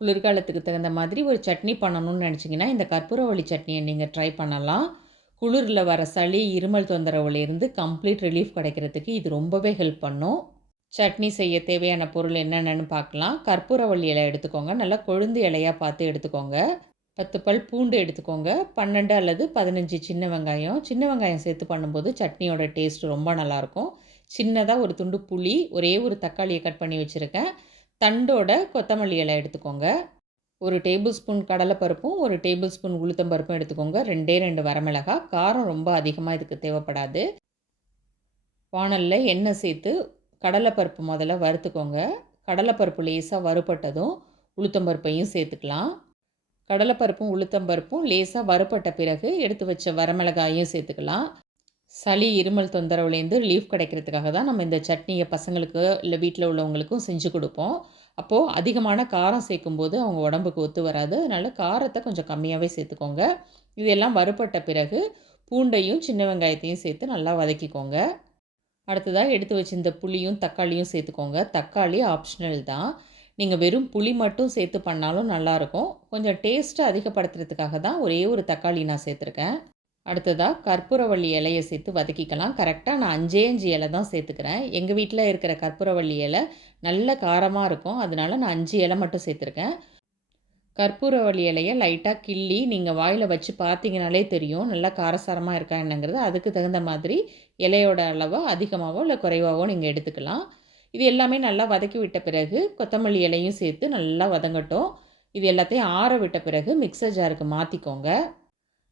குளிர்காலத்துக்கு தகுந்த மாதிரி ஒரு சட்னி பண்ணணும்னு நினச்சிங்கன்னா இந்த கற்பூரவள்ளி சட்னியை நீங்கள் ட்ரை பண்ணலாம். குளிரில் வர சளி இருமல் தொந்தரவுலேருந்து கம்ப்ளீட் ரிலீஃப் கிடைக்கிறதுக்கு இது ரொம்பவே ஹெல்ப் பண்ணும். சட்னி செய்ய தேவையான பொருள் என்னென்னு பார்க்கலாம். கற்பூரவள்ளி இலை எடுத்துக்கோங்க. நல்லா கொழுந்து இலையாக பார்த்து எடுத்துக்கோங்க. பத்து பல் பூண்டு எடுத்துக்கோங்க. பன்னெண்டு அல்லது பதினஞ்சு சின்ன வெங்காயம். சின்ன வெங்காயம் சேர்த்து பண்ணும்போது சட்னியோட டேஸ்ட் ரொம்ப நல்லாயிருக்கும் சின்னதாக ஒரு துண்டு புளி ஒரே ஒரு தக்காளியை கட் பண்ணி வச்சுருக்கேன். தண்டோட கொத்தமல்லி இலை எடுத்துக்கோங்க. ஒரு டேபிள் ஸ்பூன் கடலைப்பருப்பும் ஒரு டேபிள் ஸ்பூன் உளுத்தம்பருப்பும் எடுத்துக்கோங்க. ரெண்டே ரெண்டு வரமிளகா. காரம் ரொம்ப அதிகமாக இதுக்கு தேவைப்படாது. வானலில் எண்ணெய் சேர்த்து கடலைப்பருப்பு முதல்ல வறுத்துக்கோங்க. கடலைப்பருப்பு லேசாக வறுபட்டதும் உளுத்தம்பருப்பையும் சேர்த்துக்கலாம். கடலைப்பருப்பும் உளுத்தம்பருப்பும் லேசாக வறுபட்ட பிறகு எடுத்து வச்ச வரமிளகாயும் சேர்த்துக்கலாம். சளி இருமல் தொந்தரவுலேருந்து ரிலீஃப் கிடைக்கிறதுக்காக தான் நம்ம இந்த சட்னியை பசங்களுக்கு இல்லை வீட்டில் உள்ளவங்களுக்கும் செஞ்சு கொடுப்போம். அப்போது அதிகமான காரம் சேர்க்கும்போது அவங்க உடம்புக்கு ஒத்து வராது. அதனால் காரத்தை கொஞ்சம் கம்மியாகவே சேர்த்துக்கோங்க. இதெல்லாம் வறுபட்ட பிறகு பூண்டையும் சின்ன வெங்காயத்தையும் சேர்த்து நல்லா வதக்கிக்கோங்க. அடுத்ததாக எடுத்து வச்சிருந்த புளியும் தக்காளியும் சேர்த்துக்கோங்க. தக்காளி ஆப்ஷனல் தான். நீங்கள் வெறும் புளி மட்டும் சேர்த்து பண்ணாலும் நல்லாயிருக்கும். கொஞ்சம் டேஸ்ட்டை அதிகப்படுத்துறதுக்காக தான் ஒரே ஒரு தக்காளி நான் சேர்த்துருக்கேன். அடுத்ததாக கற்பூரவள்ளி இலையை சேர்த்து வதக்கிக்கலாம். கரெக்டாக நான் அஞ்சே அஞ்சு இலை தான் சேர்த்துக்கிறேன். எங்கள் வீட்டில் இருக்கிற கற்பூரவள்ளி இலை நல்ல காரமாக இருக்கும். அதனால நான் அஞ்சு இலை மட்டும் சேர்த்துருக்கேன். கற்பூரவள்ளி இலையை லைட்டாக கிள்ளி நீங்கள் வாயில் வச்சு பார்த்தீங்கனாலே தெரியும். நல்லா காரசாரமாக இருக்கா என்னங்கிறது. அதுக்கு தகுந்த மாதிரி இலையோட அளவோ அதிகமாகவோ இல்லை குறைவாகவோ நீங்கள் எடுத்துக்கலாம். இது எல்லாமே நல்லா வதக்கி விட்ட பிறகு கொத்தமல்லி இலையும் சேர்த்து நல்லா வதங்கட்டும். இது எல்லாத்தையும் ஆற விட்ட பிறகு மிக்சர் ஜாருக்கு மாற்றிக்கோங்க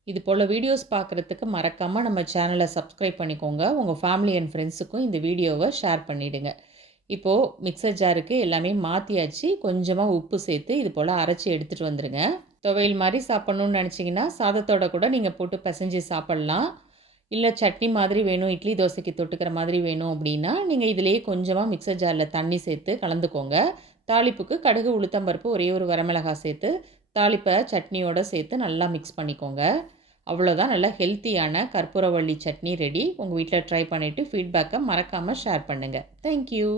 இது போல் வீடியோஸ் பார்க்குறதுக்கு மறக்காமல் நம்ம சேனலை சப்ஸ்கிரைப் பண்ணிக்கோங்க. உங்கள் ஃபேமிலி அண்ட் ஃப்ரெண்ட்ஸுக்கும் இந்த வீடியோவை ஷேர் பண்ணிவிடுங்க இப்போது மிக்சர் ஜாருக்கு எல்லாமே மாற்றியாச்சு கொஞ்சமாக உப்பு சேர்த்து இது போல் அரைச்சி எடுத்துகிட்டு வந்துடுங்க துவையல் மாதிரி சாப்பிட்ணுன்னு நினச்சிங்கன்னா சாதத்தோட கூட நீங்கள் போட்டு பிசைஞ்சு சாப்பிட்லாம். இல்லை சட்னி மாதிரி வேணும் இட்லி தோசைக்கு தொட்டுக்கிற மாதிரி வேணும் அப்படின்னா நீங்கள் இதிலேயே கொஞ்சமாக மிக்சர் ஜாரில் தண்ணி சேர்த்து கலந்துக்கோங்க. தாளிப்புக்கு கடுகு உளுத்தம்பருப்பு ஒரே ஒரு வரமிளகாய் சேர்த்து தாளிப்பை சட்னியோடு சேர்த்து நல்லா மிக்ஸ் பண்ணிக்கோங்க. அவ்வளோதான் நல்லா ஹெல்த்தியான கற்பூரவள்ளி சட்னி ரெடி உங்கள் வீட்டில் ட்ரை பண்ணிவிட்டு ஃபீட்பேக்கை மறக்காமல் ஷேர் பண்ணுங்கள் தேங்க்யூ